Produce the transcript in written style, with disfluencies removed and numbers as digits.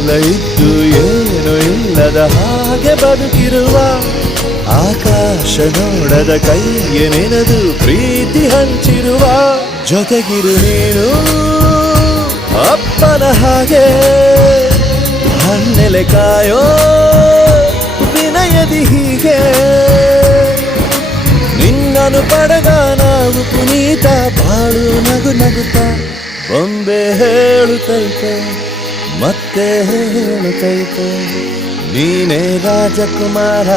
ಎಲ್ಲ ಇದ್ದು ಏನು ಇಲ್ಲದ ಹಾಗೆ ಬದುಕಿರುವ ಆಕಾಶ ನೋಡದ ಕೈಗೆ ನೆನೆದು ಪ್ರೀತಿ ಹಂಚಿರುವ ಜೊತೆಗಿರು ನೀನು ಅಪ್ಪನ ಹಾಗೆ ಹಣ್ಣೆಲೆ ಕಾಯೋ ವಿನಯದಿ ಹೀಗೆ ನಿನ್ನನು ಪಡೆದ ನಾವು ಪುನೀತ ಬಾಳು ನಗು ನಗುತ್ತಾ ಬೊಂಬೆ ಹೇಳುತ್ತೈತೆ ಮತ್ತೆ ಹೇಳುತ್ತೈತೆ ನೀನೇ ರಾಜಕುಮಾರ.